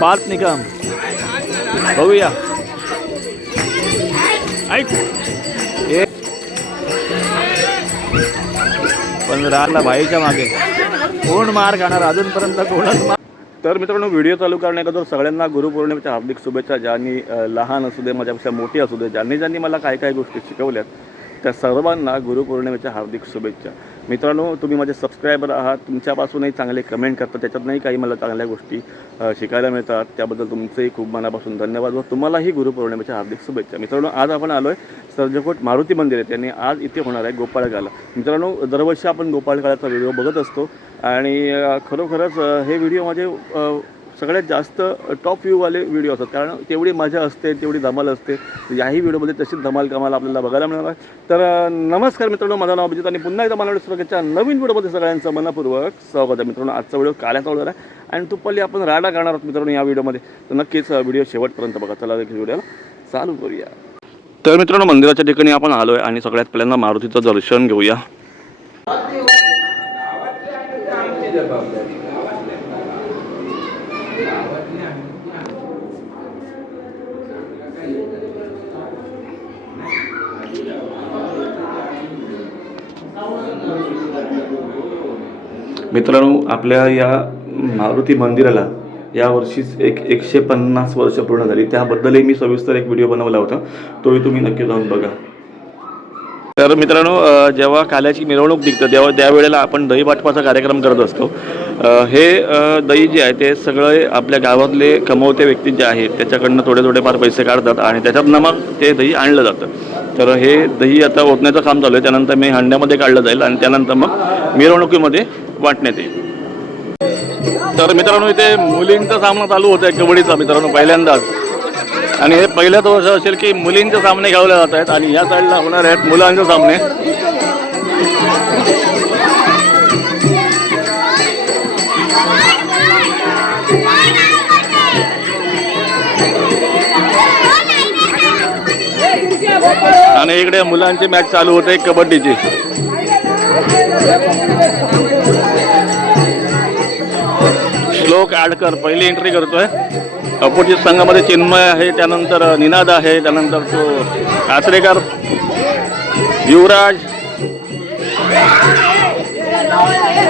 पाच निकम बघूया. ऐक पण राहला भाईच्या मागे कोण मार खाणार अजूनपर्यंत कोणच मार. तर मित्रांनो, व्हिडिओ चालू करण्याअगोदर सगळ्यांना गुरुपौर्णिमेच्या हार्दिक शुभेच्छा. ज्यांनी लहान असू दे, माझ्यापेक्षा मोठी असू दे, ज्यांनी मला काय काय गोष्टी शिकवल्यात त्या सर्वांना गुरुपौर्णिमेच्या हार्दिक शुभेच्छा. मित्रांनो, तुम्ही माझे सबस्क्रायबर आहात, तुमच्यापासूनही चांगले कमेंट करतात, त्याच्यातनंही काही मला चांगल्या गोष्टी शिकायला मिळतात. त्याबद्दल तुमचंही खूप मनापासून धन्यवाद व तुम्हालाही गुरुपौर्णिमेच्या हार्दिक शुभेच्छा. मित्रांनो, आज आपण आलो आहे सर्जकोट मारुती मंदिर आहे, त्यांनी आज इथे होणार आहे गोपाळकाला. मित्रांनो, दरवर्षी आपण गोपाळकाळाचा व्हिडिओ बघत असतो आणि खरोखरच हे व्हिडिओ माझे सगळ्यात जास्त टॉप व्ह्यूवाले व्हिडिओ असतात, कारण तेवढी मजा असते, तेवढी धमाल असते. याही व्हिडिओमध्ये तशीच धमाल कमाल आपल्याला बघायला मिळणार आहे. तर नमस्कार मित्रांनो, माझं नाव अभिजित आणि पुन्हा एकदा मला सुरक्षेच्या नवीन व्हिडिओमध्ये सगळ्यांचं मनपूर्वक स्वागत आहे. मित्रांनो, आजचा व्हिडिओ काल्याचा होणार आहे आणि तुप्पल्ली आपण राडा करणार आहोत मित्रांनो या व्हिडिओमध्ये. तर नक्कीच व्हिडिओ शेवटपर्यंत बघा. चला व्हिडिओला चालू करूया. तर मित्रांनो, मंदिराच्या ठिकाणी आपण आलो आहे आणि सगळ्यात पहिल्यांदा मारुतीचं दर्शन घेऊया. मित्रांनो, आपल्या या मारुती मंदिराला यावर्षीच 150 वर्ष पूर्ण झाली. त्याबद्दलही मी सविस्तर एक व्हिडिओ बनवला होता, तोही तुम्ही नक्की जाऊन बघा. तर मित्रांनो, जेव्हा काल्याची मिरवणूक निघते तेव्हा त्यावेळेला आपण दही वाटपाचा कार्यक्रम करत असतो. हे दही जे आहे ते सगळे आपल्या गावातले कमवते व्यक्ती जे आहेत त्याच्याकडनं थोडे फार पैसे काढतात आणि त्याच्यातनं मग ते दही आणलं जातं. तर हे दही आता ओतण्याचं काम चालू आहे, त्यानंतर मी हंड्यामध्ये काढलं जाईल आणि त्यानंतर मग मिरवणुकीमध्ये वाटण्यात येईल. तर मित्रांनो, इथे मुलींचा सामना चालू होता आहे कबड्डीचा मित्रांनो पहिल्यांदाच, आणि हे पहिल्याच वर्ष असेल की मुलींचे सामने खेळवले जात आहेत आणि या साईडला होणार आहेत मुलांचे सामने. आणि इकडे मुलांची मॅच चालू होते कबड्डीची. श्लोक आडकर पहिली एंट्री करतोय. अपोजिट संघामध्ये चिन्मय आहे, त्यानंतर निनाद आहे, त्यानंतर तो आचरेकर, युवराज,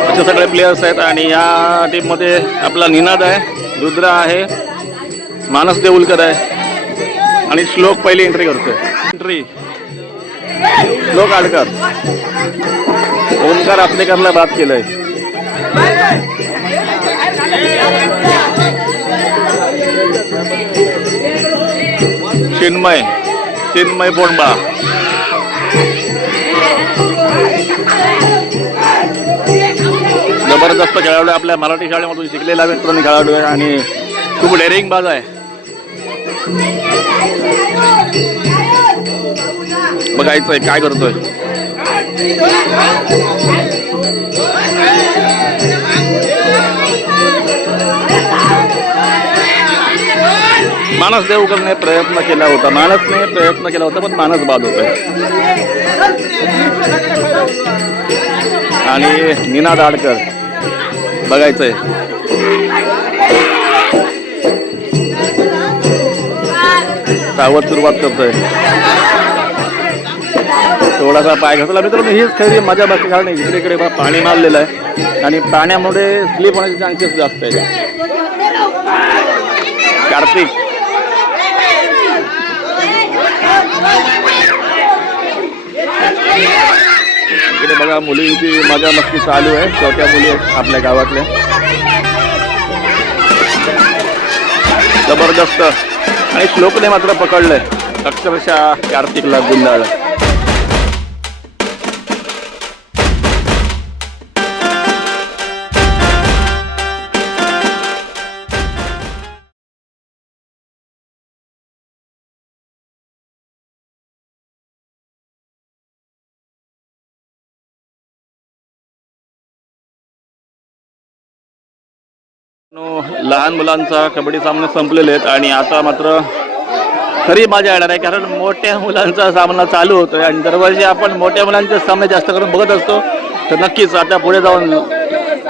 असे सगळे प्लेयर्स आहेत. आणि या टीममध्ये आपला निनाद आहे, रुद्रा आहे, मानस देऊलकर आहे आणि श्लोक पहिली एंट्री करतोय. एंट्री श्लोक आडकर, ओमकार आचरेकरला बाद केलंय. चिन्मय बोंबा, जबरदस्त खेळाडू आपल्या मराठी शाळेमधून शिकलेला मित्रांनी खेळाडू आहे आणि खूप डेअरिंग बाज आहे. बघायचंय काय करतोय. मानस देवकरने प्रयत्न केला होता, पण मानस बाद होतोय. आणि निनाद आडकर बघायचंय. सावध सुरुवात करतोय, थोडासा पाय घसरला. मित्रांनो, हीच खरी मजा बाकी कारण इकडे पाणी मारलेलं आहे आणि पाण्यामध्ये स्लिप होण्याचे चान्सेस जास्त आहेत. कार्तिक, इकडे बघा मुलींची मजा मस्ती चालू आहे. छोट्या मुली आहेत आपल्या गावातल्या, जबरदस्त. आणि श्लोकने मात्र पकडलंय, अक्षरशः कार्तिकला गुंडाळलं. लहान मुलांचा कबड्डी सामने संपलेले आहेत आणि आता मात्र खरी मजा येणार आहे, कारण मोठ्या मुलांचा सामना चालू होतोय आणि दरवर्षी आपण मोठ्या मुलांचे सामने जास्त करून बघत असतो. तर नक्कीच आता पुढे जाऊन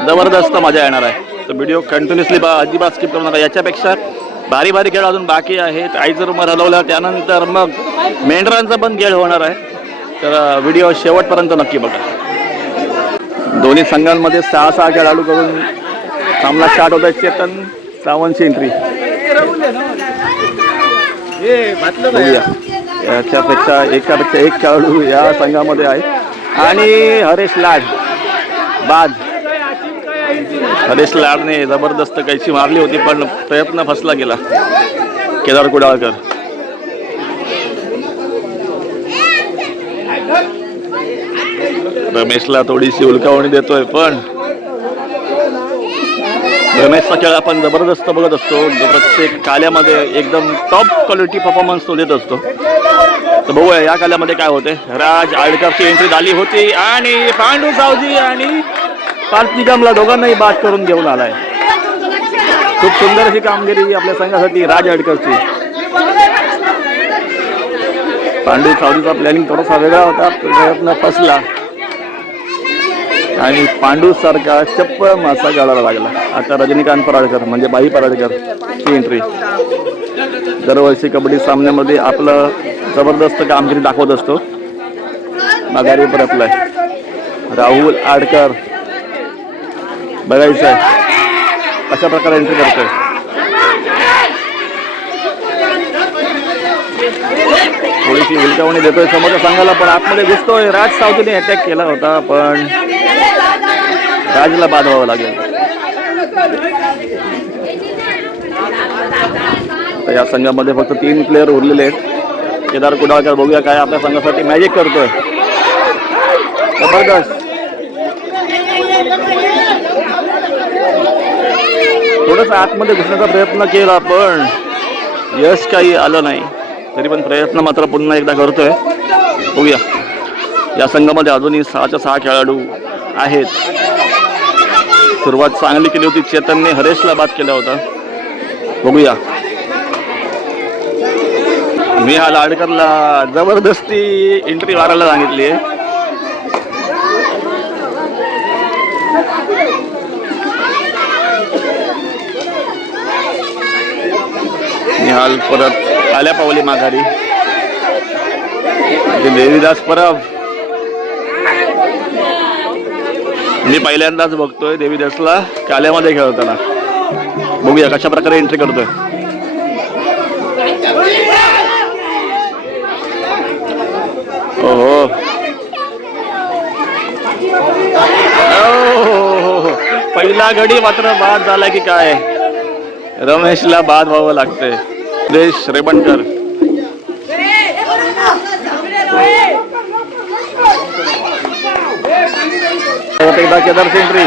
जबरदस्त मजा येणार आहे. तर व्हिडिओ कंटिन्युअसली अजिबात स्किप करू नका. याच्यापेक्षा भारी भारी खेळ अजून बाकी आहेत. आईचा रुमाल हलवला, त्यानंतर मग मेंढरांचा पण खेळ होणार आहे. तर व्हिडिओ शेवटपर्यंत नक्की बघा. दोन्ही संघांमध्ये 6-6 खेळाडू करून सामना स्टार्ट होत आहे. चेतन सावंतची एंट्री. याच्यापेक्षा एकापेक्षा एक खेळाडू या संघामध्ये आहे. आणि हरेश लाड बाद. हरेश लाडने जबरदस्त कैची मारली होती, पण प्रयत्न फसला गेला. केदार कुडाळकर. रमेशला थोडीशी उलकावणी देतोय, पण रमेशचा खेळ आपण जबरदस्त बघत असतो. प्रत्येक काल्यामध्ये एकदम टॉप क्वालिटी परफॉर्मन्स तो देत असतो. तर बघूया या काल्यामध्ये काय होते. राज आडकरची एंट्री झाली होती आणि पांडू सावजी आणि पार्थ निगमला दोघांनाही बाद करून घेऊन आलाय. खूप सुंदर अशी कामगिरी आपल्या संघासाठी राज आडकरची. पांडू सावजीचा प्लॅनिंग थोडासा वेगळा होता, प्रयत्न फसला आणि पांडू सारखा चप्प मासा गाळायला लागला. आता रजनीकांत पराडकर म्हणजे बाई पराडकर ची एंट्री. दरवर्षी कबड्डी सामन्यामध्ये आपलं जबरदस्त कामगिरी दाखवत असतो. माघारी परतलाय राहुल आडकर. बघायचं आहे अशा प्रकारे एंट्री करतोय. थोडीशी उलटावणी देतोय समोरच्या संघाला, पण आतमध्ये घुसतोय. राज सावजीने अटॅक केला होता, पण राजला बाद व्हावं लागेल. तर या संघामध्ये फक्त 3 प्लेअर उरलेले आहेत. केदार कुडाळकर बघूया काय आपल्या संघासाठी मॅजिक करतोय. जबरदस्त. थोडंसं आतमध्ये घुसण्याचा प्रयत्न केला, पण यश काही आलं नाही. तरी पण प्रयत्न मात्र पुन्हा एकदा करतोय. बघूया या संघामध्ये अजूनही 6च्या 6 खेळाडू आहेत. सुरुवात चांगली केली होती. चेतनने हरेशला बाद केला होता. बघूया. मी हा लाडकरला जबरदस्ती एंट्री मारायला सांगितली आहे. निहाल परत आल्या पावली माघारी. देवीदास परब मी पहिल्यांदाच बघतोय देवीदासला काल्यामध्ये खेळताना. बघूया कशा प्रकारे एंट्री करतोय. ओहो पहिला गडी मात्र बाद झाला की काय. रमेशला बाद व्हावं लागतंय. सुरेश रेबणकर. एकदा केदारची एंट्री.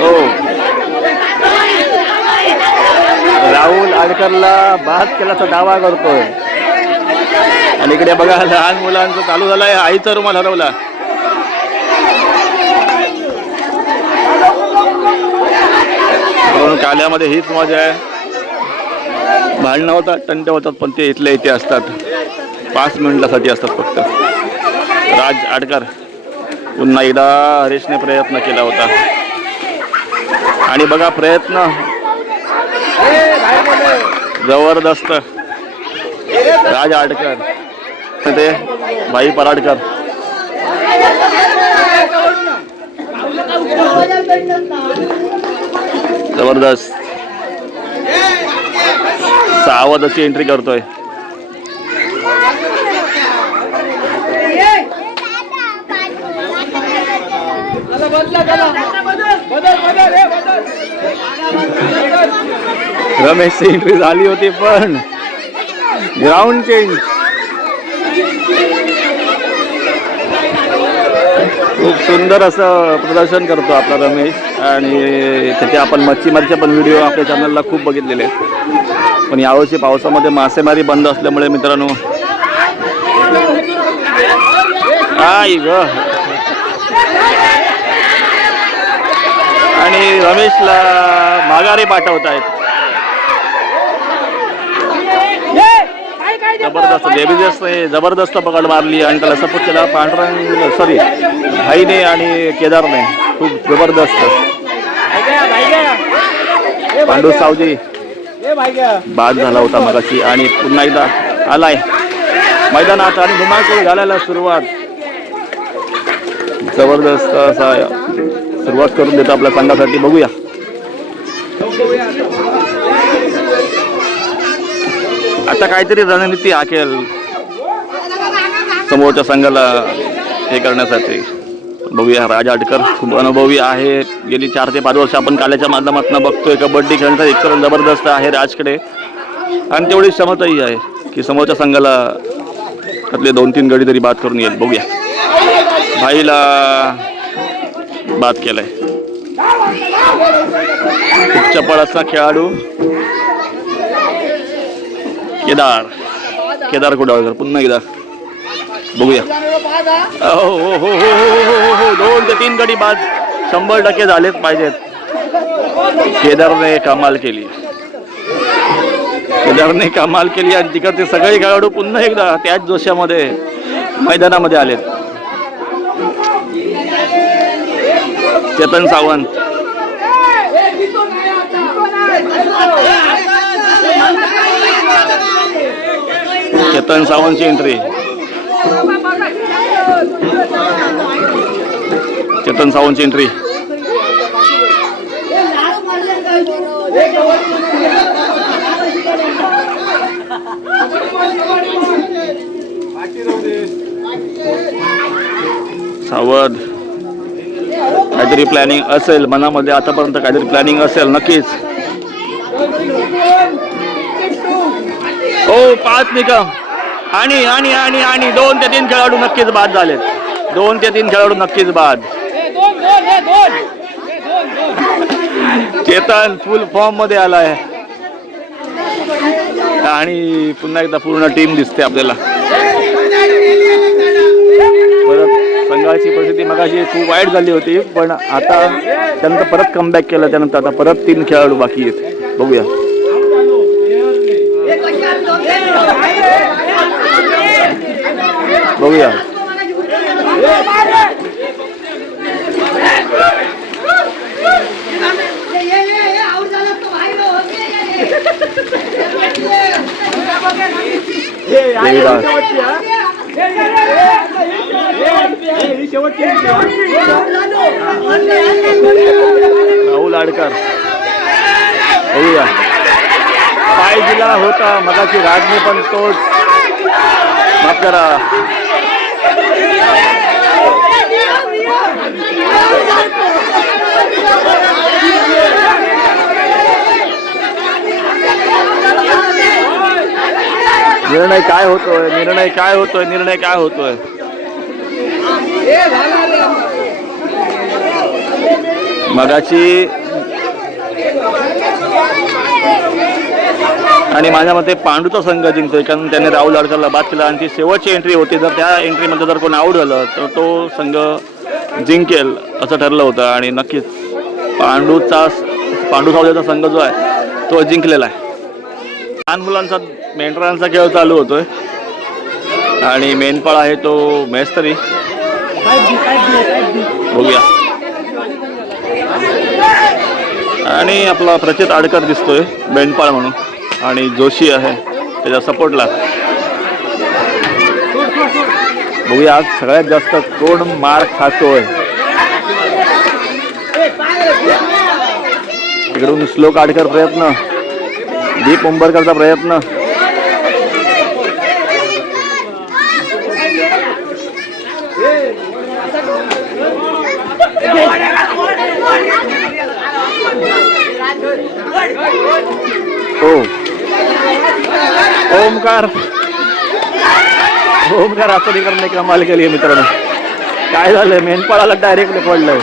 हो राहुल आडकरला बाद केल्याचा दावा करतोय. आणि इकडे बघा लहान मुलांचं चालू झालंय. आईचा रुमाल हरवला. काल्यामध्ये हीच मजा आहे. भांडणं होतात, टंटे होतात, पण ते इथल्या इथे असतात. 5 मिनिटासाठी असतात फक्त. राज आडकर पुन्हा एकदा हरेशने प्रयत्न केला होता. आणि बघा प्रयत्न जबरदस्त. राज आडकर ते बाई पराडकर. जबरदस्त. सावध अशी एंट्री करतोय. रमेशची एंट्री झाली होती, पण ग्राउंड चेंज. खूप सुंदर असं प्रदर्शन करतो आपला रमेश. आणि त्याचे आपण मच्छीमारीचे पण व्हिडिओ आपल्या चॅनलला खूप बघितलेले आहेत. पण यावर्षी पावसामध्ये मासेमारी बंद असल्यामुळे मित्रांनो आई ग. आणि रमेशला माघारी पाठवत आहेत. जबरदस्त. देवीदासने जबरदस्त पकड मारली आणि त्याला सपोर्ट केला भाईने आणि केदारने. खूप जबरदस्त. पांडू सावजी बाद झाला होता मगाशी आणि पुन्हा एकदा आलाय मैदानात आणि धुमाकूळ घालायला सुरुवात. जबरदस्त असा सुरुवात करून देतो आपल्या संघासाठी. बघूया आता काहीतरी रणनीती आखेल समोरच्या संघाला हे करण्यासाठी. बघूया राजा आटकर खूप अनुभवी आहे. गेली 4 ते 5 वर्ष आपण काल्याच्या माध्यमातून बघतोय. कबड्डी खेळण्याचा एक जबरदस्त आहे राजकडे आणि तेवढी क्षमताही आहे की समोरच्या संघाला त्यातले 2-3 गडी तरी बाद करून येईल. बघूया भाईला बाद केलाय. खूप चपळ असा खेळाडू केदार कुडाळकर. पुन्हा एकदा बघूया. हो हो हो हो हो हो 2 ते 3 गडी बाद 100% झालेच पाहिजेत. केदारने कमाल केली. आणि तिकडचे सगळे खेळाडू पुन्हा एकदा त्याच जोशामध्ये मैदानामध्ये आलेत. चेतन सावंतची एंट्री. सावध काहीतरी प्लॅनिंग असेल मनामध्ये. आतापर्यंत काहीतरी प्लॅनिंग असेल नक्कीच. हो 5 निकम आणि आणि आणि आणि 2 ते 3 खेळाडू नक्कीच बाद झालेत. 2 ते 3 खेळाडू नक्कीच बाद. चेतन फुल फॉर्म मध्ये आलाय आणि पुन्हा एकदा पूर्ण टीम दिसते आपल्याला. परत संघाची परिस्थिती मगाशी खूप वाईट झाली होती पण आता त्यानंतर परत कमबॅक केलं. त्यानंतर आता परत 3 खेळाडू बाकी आहेत. बघूया राहुल आडकर. बघूया पाय दिला होता मगाशी राजने पण तोच. माफ करा. निर्णय काय होतोय. मगाची आणि माझ्या मते पांडूचा संघ जिंकतोय कारण त्याने राहुल आडकरला बाद केला आणि ती शेवटची एंट्री होती. जर त्या एंट्रीमध्ये जर कोण आऊट झालं तर तो संघ जिंकेल असं ठरलं होतं आणि नक्कीच पांडू सावजेचा संघ जो आहे तो जिंकलेला आहे. लहान मुलांचा मेंढरांचा खेळ चालू होतोय आणि मेनपाळ आहे तो मेस्तरी. बघूया आणि आपला प्रचित आडकर दिसतोय मेंढपाळ म्हणून आणि जोशी आहे त्याच्या सपोर्टला. बघूया आज सगळ्यात जास्त कोण मार खातोय. इकडून श्लोक आडकर प्रयत्न. दीप उंबरकरचा प्रयत्न. ओमकार आचरेकरने कमाल केली आहे मित्रांनो. काय झालंय मेंढपाळाला डायरेक्ट पडलंय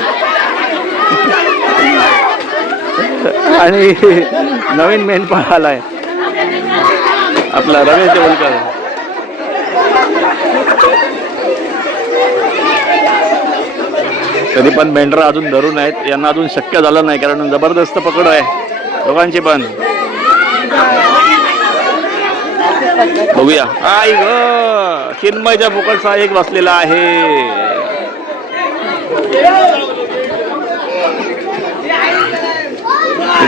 आणि नवीन मेंढपाळ आलाय आपला रमेश देवलकर. तरी पण मेंढरा अजून धरून आहेत. यांना अजून शक्य झालं नाही कारण जबरदस्त पकड आहे दोघांची पण. बघूया आई ग चिन्मयच्या बोकडचा एक बसलेला आहे.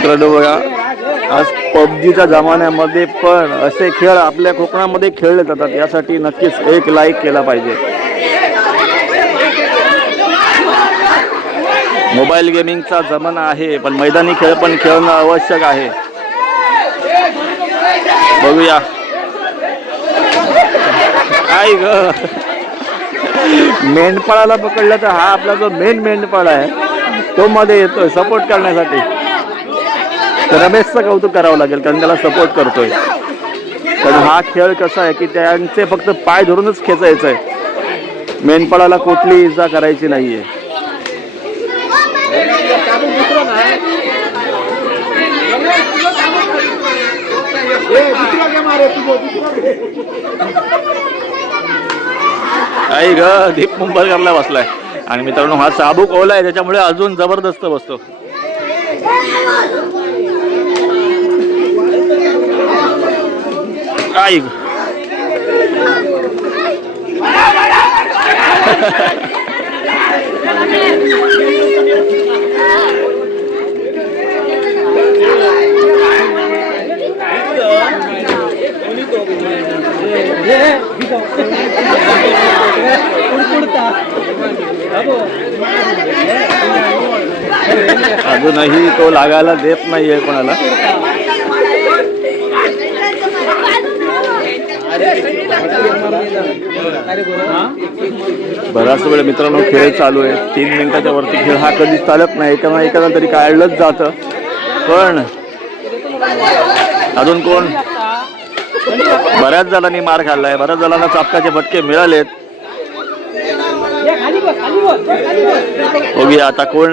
मित्रांनो बघा, आज पबजीच्या जमान्यामध्ये पण असे खेळ आपल्या कोकणामध्ये खेळले जातात, यासाठी नक्कीच एक लाईक केला पाहिजे. मोबाईल गेमिंगचा जमाना आहे, पण मैदानी खेळ पण खेळणं आवश्यक आहे. बघूया काय ग, मेंढपाळाला पकडलं तर हा आपला जो मेंढपाळ आहे तो मध्ये येतोय सपोर्ट करण्यासाठी. रमेशचं कौतुक करावं लागेल कारण त्याला सपोर्ट करतोय. कारण हा खेळ कसा आहे की त्यांचे फक्त पाय धरूनच खेचायचं आहे, मेंढपाळाला कुठली इजा करायची नाहीये. आई ग, दीप मुंबईकरला बसलाय. आणि मित्रांनो हा चाबूक ओला आहे त्याच्यामुळे अजून जबरदस्त बसतो. आई ग अजूनही तो लागायला देत नाहीये कोणाला. बराच वेळ मित्रांनो खेळ चालू आहे. 3 मिनिटाच्या वरती खेळ हा कधीच चालत नाही, एकाला तरी काढलंच जातं. पण अजून कोण, बऱ्याच जणांनी मार खाल्लाय, बऱ्याच जणांना चापकाचे फटके मिळालेत. बघूया आता कोण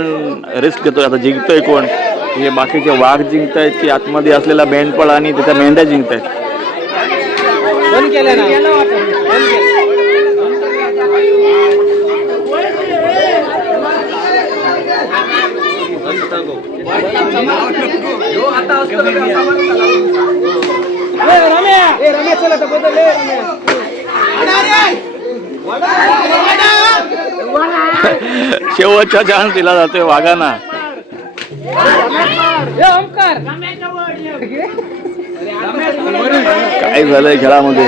रिस्क घेतोय, आता जिंकतोय कोण. हे बाकीचे वाघ जिंकतायत की आतमध्ये असलेला मेंढपाळ आणि त्याच्या मेंढ्या जिंकतायत. शेवटचा चान्स दिला जातोय वाघांना. काय झालंय खेळामध्ये.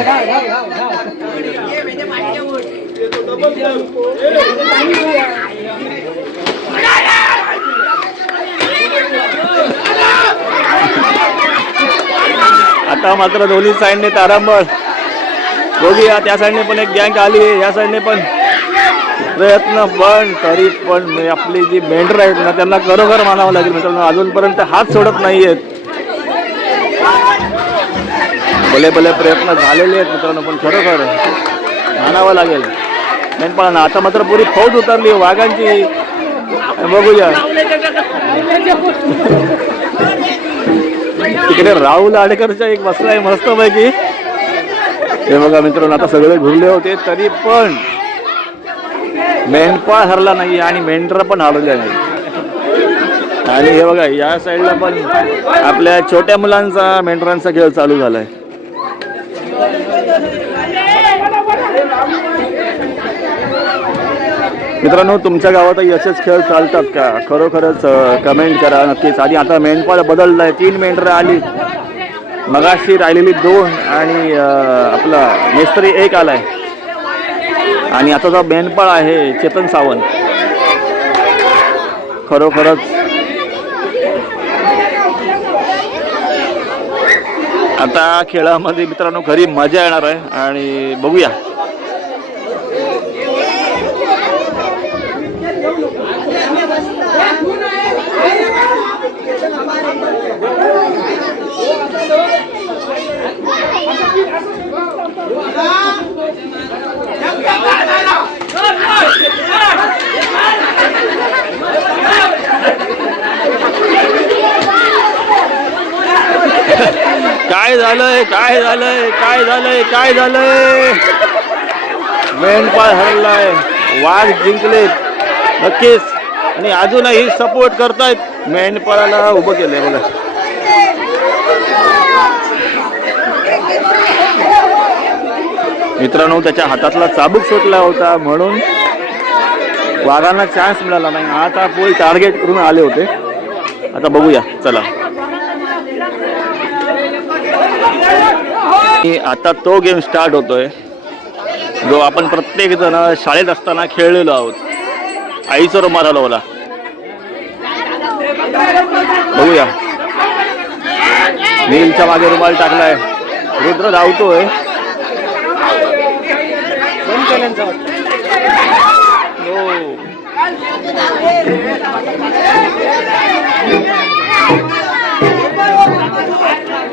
आता मात्र दोन्ही साईडने तारांबळ. बघूया त्या साईडने पण एक गँग आली, या साईडने पण प्रयत्न, पण तरी पण आपली जी मेंढर आहेत ना त्यांना खरोखर मानावं लागेल मित्रांनो. अजूनपर्यंत हात सोडत नाहीयेत. भले भले प्रयत्न झालेले आहेत मित्रांनो, पण खरोखर मानावं लागेल मेंढपाळांना. आता मात्र पुरी फौज उतरली वाघांची. बघूया तिकडे राहुल आडेकरच्या एक बसलाय मस्त पैकी. हे बघा मित्रांनो, आता सगळे घुरले होते तरी पण मेंढपाळ हरला नाही आणि मेंढर पण हरले नाही. आणि हे बघा या साईडला पण आपल्या छोट्या मुलांचा मेंढरांचा खेळ चालू झालाय. मित्रांनो, तुमच्या गावातही असेच खेळ चालतात का? खरोखरच कमेंट करा नक्कीच. आणि आता मेंढपाळ बदललाय, 3 मेंढरं आली, मगाशी राहिलेली 2 आणि आपला मेस्त्री 1 आलाय. आणि आता जो मेंढपाळ आहे चेतन सावंत, खरोखरच आता खेळामध्ये मित्रांनो खरी मजा येणार आहे. आणि बघूया काय झालंय, काय झालंय, काय झालंय, काय झालंय. मेंढपाळ हरलाय, वाघ जिंकले नक्कीच. आणि अजूनही सपोर्ट करतायत मेंढपाळाला उभं केलंय बघा. मित्रांनो, त्याच्या हातातला चाबूक सुटला होता म्हणून वाघांना चान्स मिळाला नाही. आता फुल टार्गेट करून आले होते. आता बघूया चला. आता तो गेम स्टार्ट होतोय जो आपण प्रत्येक जण शाळेत असताना खेळलेलो आहोत. आईचा रुमाल हलवला. बघूया. नीलच्या मागे रुमाल टाकलाय. रुद्र धावतोय.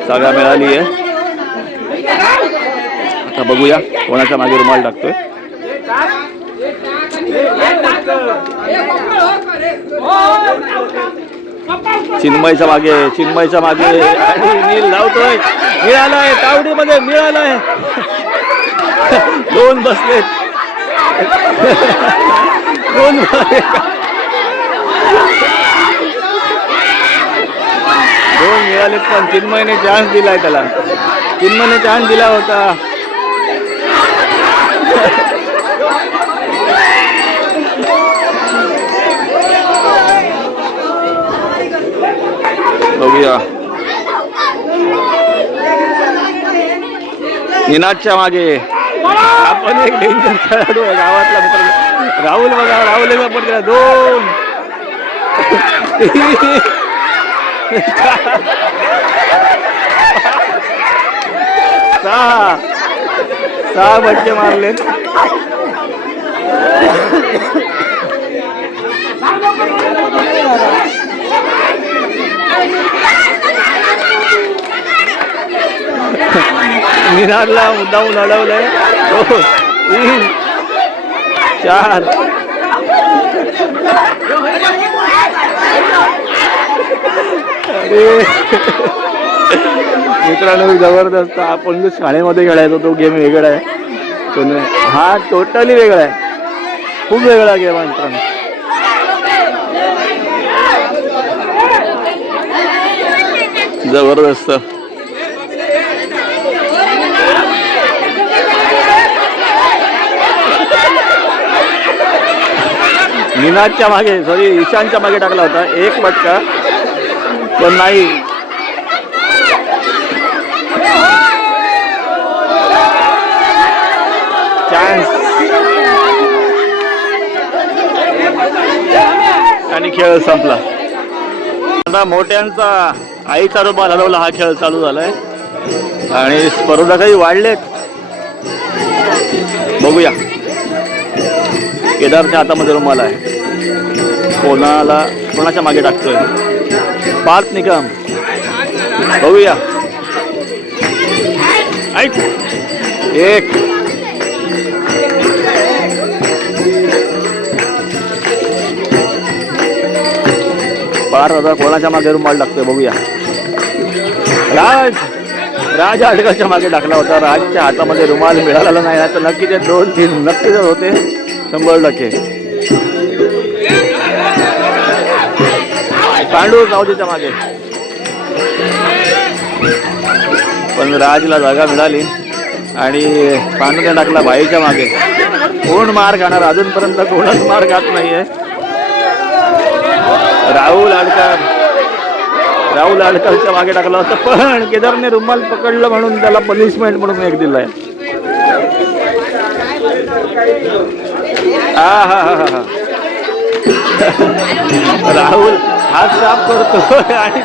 जागा मिळाली आहे. आता बघूया कोणाच्या मागे रुमाल टाकतोय. चिन्मयच्या मागे आणि नील धावतोय. मिळालाय तावडीमध्ये मिळालाय. दोन बसलेत. दोन मिळालेत पण चिन्मयने चान्स दिलाय त्याला. चिन्मयने चान्स दिला होता. बघूया. निनादच्या मागे आपण एक डेंजर खेळाडू आहे गावातला मित्र. राहुल बघा. राहुल सपोर्ट केला. 2 6 बटके मारलेत. निनादला मुद्दामून अडवलंय. 2 3 4 मित्रांनो जबरदस्त. आपण जो शाळेमध्ये खेळायचो तो गेम वेगळा आहे. पण हा टोटली वेगळा आहे. खूप वेगळा गेम आहे मित्रांनो. जबरदस्त. निनादच्या मागे ईशानच्या मागे टाकला होता. 1 फटका पण नाही. चान्स आणि खेळ संपला. आता मोठ्यांचा आईचा रुमाल हलवला हा खेळ चालू झालाय आणि स्पर्धकही वाढलेत. बघूया. केदारच्या हातामध्ये रुमाल आहे. कोणाच्या मागे टाकतोय. पार्थ निकम. बघूया. 1 पार्थ आता कोणाच्या मागे रुमाल टाकतोय. बघूया. राज आडगावच्या मागे टाकला होता. राजच्या हातामध्ये रुमाल मिळाला नाही तर नक्की ते 2-3 नक्की जर होते 100%. पांडू सावजीच्या मागे पण राजला जागा मिळाली आणि पांडूने टाकला भाईच्या मागे. कोण मार खाणार अजूनपर्यंत कोणच मार खात नाहीये. राहुल आडकरच्या मागे टाकला होता पण केदारने रुमाल पकडलं म्हणून त्याला पनिशमेंट म्हणून 1 दिलाय. राहुल हात साफ करतो आणि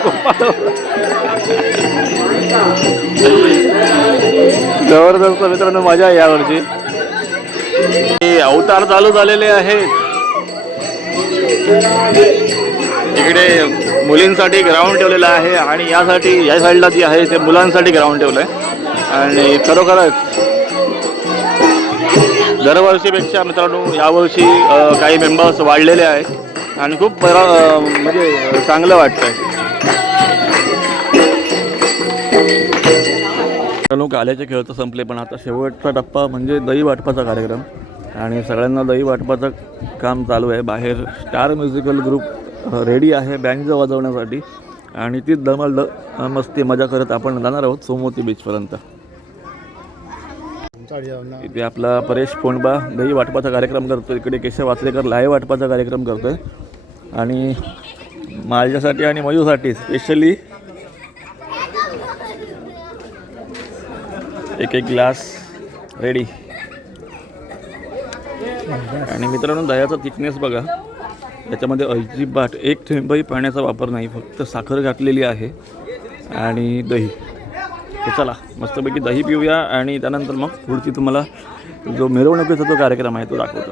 जबरदस्त मित्रांनो मजा आहे यावर्षी. अवतार चालू झालेले आहेत. इकडे मुलींसाठी ग्राउंड ठेवलेला आहे आणि या साईडला जी आहे ते मुलांसाठी ग्राउंड ठेवलंय. आणि खरोखरच दरवर्षीपेक्षा मित्रांनो यावर्षी काही मेंबर्स वाढलेले आहेत आणि खूप म्हणजे चांगलं वाटतंय. काल्याचे खेळ तर संपले पण आता शेवटचा टप्पा म्हणजे दही वाटपाचा कार्यक्रम आणि सगळ्यांना दही वाटपाचं काम चालू आहे. बाहेर स्टार म्युझिकल ग्रुप रेडी आहे बँजो वाजवण्यासाठी आणि ती धमाल मस्ती मजा करत आपण जाणार आहोत सोमवती बीचपर्यंत. इथे आपला परेश पोंडबा दही वाटपाचा कार्यक्रम करतो. इकडे केशव वाचलेकर लाईव्ह वाटपाचा कार्यक्रम करतोय आणि माझ्यासाठी आणि मयूसाठी स्पेशली एक एक ग्लास रेडी. आणि मित्रांनो दह्याचा थिकनेस बघा. याच्यामध्ये अजिबात एक थेंबही पाण्याचा वापर नाही, फक्त साखर घातलेली आहे आणि दही. तर चला मस्तपैकी दही पिऊया आणि त्यानंतर मग पुढची तुम्हाला जो मिरवणुकीचा जो कार्यक्रम आहे तो दाखवतो.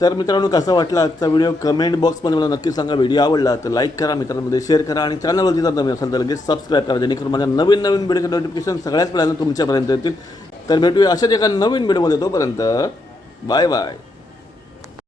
तर मित्रांनो कसं वाटलं आजचा व्हिडिओ कमेंट बॉक्समध्ये मला नक्की सांगा. व्हिडिओ आवडला तर लाईक करा, मित्रांमध्ये शेअर करा आणि चॅनलवरती जर नवीन असेल तर लगेच सबस्क्राईब करा, जेणेकरून माझ्या नवीन व्हिडिओचे नोटिफिकेशन सगळ्याच पहिल्यांदा तुमच्यापर्यंत येतील. तर भेटूया अशाच एका नवीन व्हिडिओमध्ये. तोपर्यंत बाय बाय.